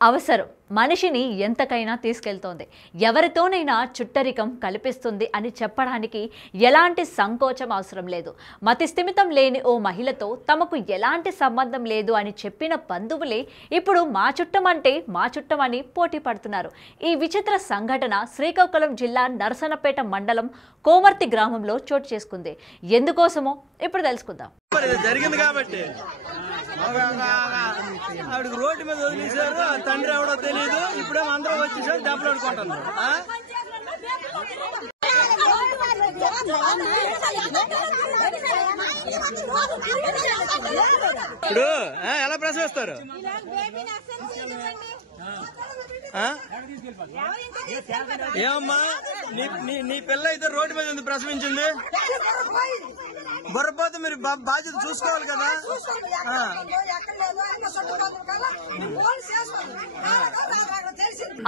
అవసరం మనిషిని ఎంతకైనా తీసుకెళ్తోంది. ఎవరితోనైనా చుట్టరికం కల్పిస్తుంది అని చెప్పడానికి ఎలాంటి సంకోచం అవసరం లేదు. మతి స్థిమితం లేని ఓ మహిళతో తమకు ఎలాంటి సంబంధం లేదు అని చెప్పిన బంధువులే ఇప్పుడు మా చుట్టం అంటే మా చుట్టం అని పోటీ పడుతున్నారు. ఈ విచిత్ర సంఘటన శ్రీకాకుళం జిల్లా నరసన్నపేట మండలం కోమర్తి గ్రామంలో చోటు చేసుకుంది. ఎందుకోసమో ఇప్పుడు తెలుసుకుందాం. జరిగింది కాబట్టి ఆవిడకి రోడ్డు మీద వదిలేశారు. తండ్రి ఎవడో తెలియదు. ఇప్పుడేమో అందరూ వచ్చేసారు దెబ్బలు ఆడుకుంటున్నారు. ఇప్పుడు ఎలా ప్రసవిస్తారు? ఏమమ్మా నీ పిల్ల అయితే రోడ్డు మీద ఉంది, ప్రసవించింది. బొర్రపోతే మీరు బాధ్యత చూసుకోవాలి కదా.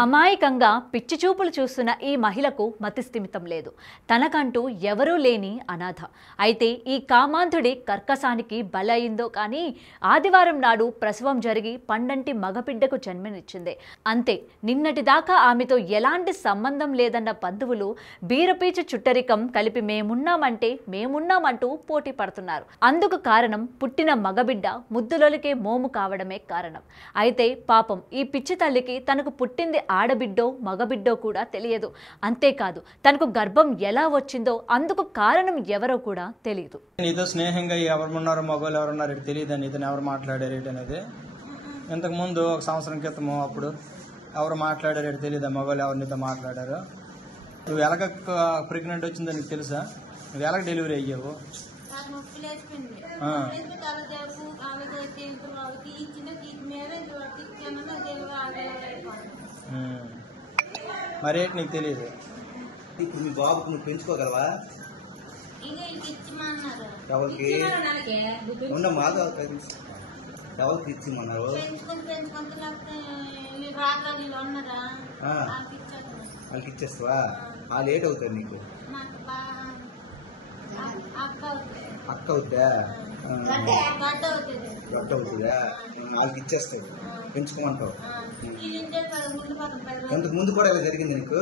అమాయకంగా పిచ్చి చూపులు చూస్తున్న ఈ మహిళకు మతిస్థిమితం లేదు. తనకంటూ ఎవరూ లేని అనాథ. అయితే ఈ కామాంధుడి కర్కసానికి బలయిందో కానీ ఆదివారం నాడు ప్రసవం జరిగి పండంటి మగబిడ్డకు జన్మనిచ్చింది. అంతే, నిన్నటిదాకా ఆమెతో ఎలాంటి సంబంధం లేదన్న బంధువులు బీరపీచు చుట్టరికం కలిపి మేమున్నామంటూ పోటీ పడుతున్నారు. అందుకు కారణం పుట్టిన మగబిడ్డ ముద్దులొలికే మోము కావడమే కారణం. అయితే పాపం ఈ పిచ్చి తల్లికి తనకు పుట్టింది ఆడబిడ్డో మగబిడ్డో కూడా తెలియదు. అంతేకాదు తనకు గర్భం ఎలా వచ్చిందో అందుకు కారణం ఎవరో కూడా తెలియదు. నీతో స్నేహంగా ఎవరున్నారో మగవాళ్ళు ఎవరున్నారు తెలియదు. నీతో ఎవరు మాట్లాడారు అనేది ఇంతకు ముందు ఒక సంవత్సరం క్రితము అప్పుడు ఎవరు మాట్లాడారు తెలియదా? మగవాళ్ళు ఎవరు నీతో మాట్లాడారు? నువ్వు ఎలాగ ప్రెగ్నెంట్ వచ్చిందో నీకు తెలుసా? నువ్వు ఎలాగ డెలివరీ అయ్యావు? మరేంటి నీకు తెలియదు? ఇప్పుడు మీ బాబుకు నువ్వు పెంచుకోగలవా? ఎవరికి ఉండమ్మా, ఎవరికి ఇచ్చిమన్నారు? వాళ్ళకి ఇచ్చేస్తావా? వాళ్ళు లేట్ అవుతారు నీకు. అక్క అవుతా, గడ్డ అవుతుందా? వాళ్ళకి ఇచ్చేస్తావు, పెంచుకోమంటావు. ఇంతకు ముందు కూడా ఇలా జరిగింది నీకు?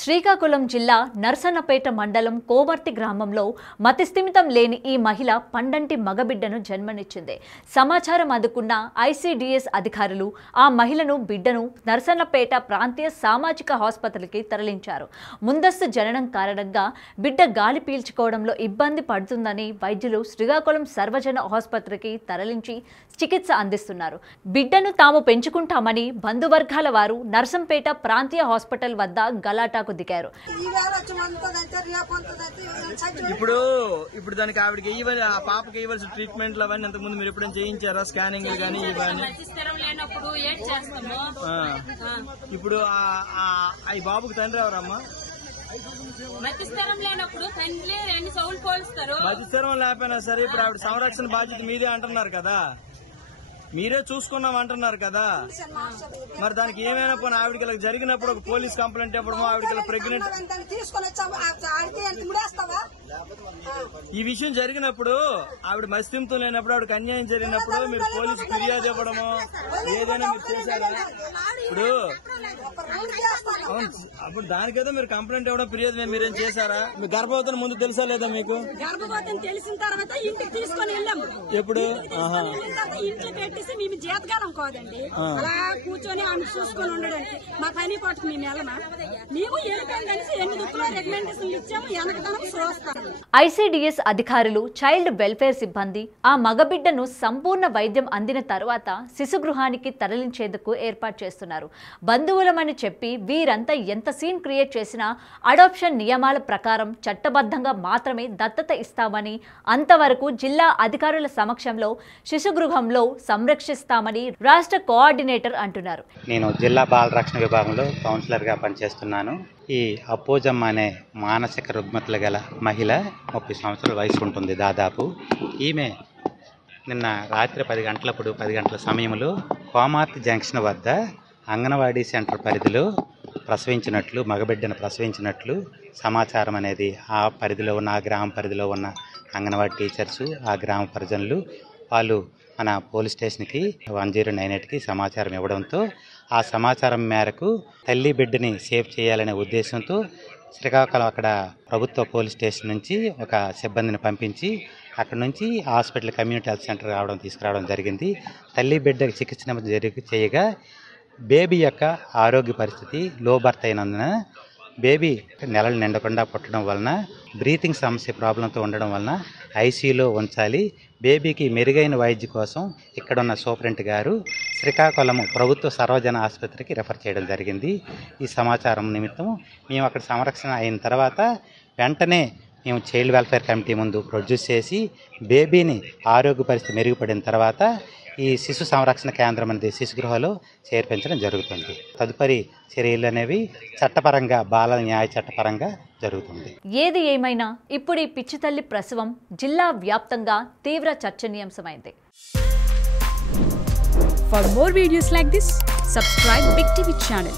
శ్రీకాకుళం జిల్లా నరసన్నపేట మండలం కోమర్తి గ్రామంలో మతిస్థిమితం లేని ఈ మహిళ పండంటి మగబిడ్డను జన్మనిచ్చింది. సమాచారం అందుకున్న ఐసీడీఎస్ అధికారులు ఆ మహిళను బిడ్డను నరసన్నపేట ప్రాంతీయ సామాజిక ఆసుపత్రికి తరలించారు. ముందస్తు జననం కారణంగా బిడ్డ గాలి పీల్చుకోవడంలో ఇబ్బంది పడుతుందని వైద్యులు శ్రీకాకుళం సర్వజన ఆసుపత్రికి తరలించి చికిత్స అందిస్తున్నారు. బిడ్డను తాము పెంచుకుంటామని బంధువర్గాల వారు నరసంపేట ప్రాంతీయ హాస్పిటల్ వద్ద గలాటాకు దిగారు. ఇప్పుడు దానికి ఆవిడకి ఆ పాపకి ఇవ్వాల్సిన ట్రీట్మెంట్లు అవన్నీ అంతకు ముందు మీరు ఎప్పుడైనా చేయించారా? స్కానింగ్ కానీ ఇవన్నీ? ఇప్పుడు ఈ బాబుకి తండ్రి ఎవరమ్మా? మతిస్థిరం లేకపోయినా సరే ఇప్పుడు ఆవిడ సంరక్షణ బాధ్యత మీదే అంటున్నారు కదా, మీరే చూసుకున్నాం అంటున్నారు కదా. మరి దానికి ఏమైనా పోనీ ఆవిడకి ఇలా జరిగినప్పుడు ఒక పోలీస్ కంప్లైంట్ ఇవ్వడము, ఆవిడకి ప్రెగ్నెంట్ ఈ విషయం జరిగినప్పుడు ఆవిడ మస్తింతో లేనప్పుడు ఆవిడకి అన్యాయం జరిగినప్పుడు మీరు పోలీసు ఫిర్యాదు ఇవ్వడము ఏదైనా మీరు చేశారా? ఇప్పుడు అప్పుడు దానికైతే మీరు కంప్లైంట్ ఇవ్వడం ఫిర్యాదు మీరేం చేశారా? మీ గర్భవతిని ముందు తెలుసా లేదా మీకు? గర్భవతిని తెలిసిన తర్వాత ఇంటికి తీసుకొని వెళ్ళాము. ఎప్పుడు? ఇంట్లో పెట్టేసి మేము జీతగాలం కాదండి, అలా కూర్చొని ఆమె చూసుకొని ఉండడానికి మా పని పాటుకు మేము వెళ్ళమా? మేము వెళ్ళిపోయిందనేసి ఎన్ని దుక్కులో రికమెండేషన్లు ఇచ్చాము, వెనకదనం చూస్తాము. ఐసీడీఎస్ అధికారులు చైల్డ్ వెల్ఫేర్ సిబ్బంది ఆ మగబిడ్డను సంపూర్ణ వైద్యం అందిన తర్వాత శిశుగృహానికి తరలించేందుకు ఏర్పాటు చేస్తున్నారు. బంధువులమని చెప్పి వీరంతా ఎంత సీన్ క్రియేట్ చేసినా అడాప్షన్ నియమాల ప్రకారం చట్టబద్ధంగా మాత్రమే దత్తత ఇస్తామని, అంతవరకు జిల్లా అధికారుల సమక్షంలో శిశుగృహంలో సంరక్షిస్తామని రాష్ట్ర కోఆర్డినేటర్ అంటున్నారు. నేను జిల్లా బాల రక్షణ విభాగంలో కౌన్సిలర్గా పనిచేస్తున్నాను. ఈ అపోజమ్మ అనే మానసిక రుగ్మతలు గల మహిళ 30 సంవత్సరాల వయసు ఉంటుంది దాదాపు. ఈమె నిన్న రాత్రి 10 గంటల సమయంలో కోమార్తి జంక్షన్ వద్ద అంగన్వాడీ సెంటర్ పరిధిలో మగబిడ్డను ప్రసవించినట్లు సమాచారం అనేది ఆ పరిధిలో ఉన్న, ఆ గ్రామ పరిధిలో ఉన్న అంగన్వాడీ టీచర్సు, ఆ గ్రామ ప్రజలు వాళ్ళు మన పోలీస్ స్టేషన్కి 1098కి సమాచారం ఇవ్వడంతో ఆ సమాచారం మేరకు తల్లి బిడ్డని సేవ్ చేయాలనే ఉద్దేశంతో శ్రీకాకుళం అక్కడ ప్రభుత్వ పోలీస్ స్టేషన్ నుంచి ఒక సిబ్బందిని పంపించి అక్కడ నుంచి హాస్పిటల్ కమ్యూనిటీ హెల్త్ సెంటర్ తీసుకురావడం జరిగింది. తల్లి బిడ్డకి చికిత్స చేయగా బేబీ యొక్క ఆరోగ్య పరిస్థితి లో బర్త్ అయినందున బేబీ నెలలు నిండకుండా పుట్టడం వలన బ్రీతింగ్ సమస్య ప్రాబ్లంతో ఉండడం వలన ఐసీయూలో ఉంచాలి. బేబీకి మెరుగైన వైద్యం కోసం ఇక్కడున్న సూపరింటెండెంట్ గారు శ్రీకాకుళం ప్రభుత్వ సర్వజన ఆసుపత్రికి రెఫర్ చేయడం జరిగింది. ఈ సమాచారం నిమిత్తం మేము అక్కడ సంరక్షణ అయిన తర్వాత వెంటనే మేము చైల్డ్ వెల్ఫేర్ కమిటీ ముందు ప్రొడ్యూస్ చేసి బేబీని ఆరోగ్య పరిస్థితి మెరుగుపడిన తర్వాత ఈ శిశు సంరక్షణ కేంద్రం అనేది శిశుగృహలో చేర్పించడం జరుగుతుంది. తదుపరి చర్యలు అనేవి చట్టపరంగా బాల న్యాయ చట్టపరంగా జరుగుతుంది. ఏది ఏమైనా ఇప్పుడు ఈ పిచ్చి తల్లి ప్రసవం జిల్లా వ్యాప్తంగా తీవ్ర చర్చనీయాంశమైంది. For more videos like this, subscribe Big TV channel.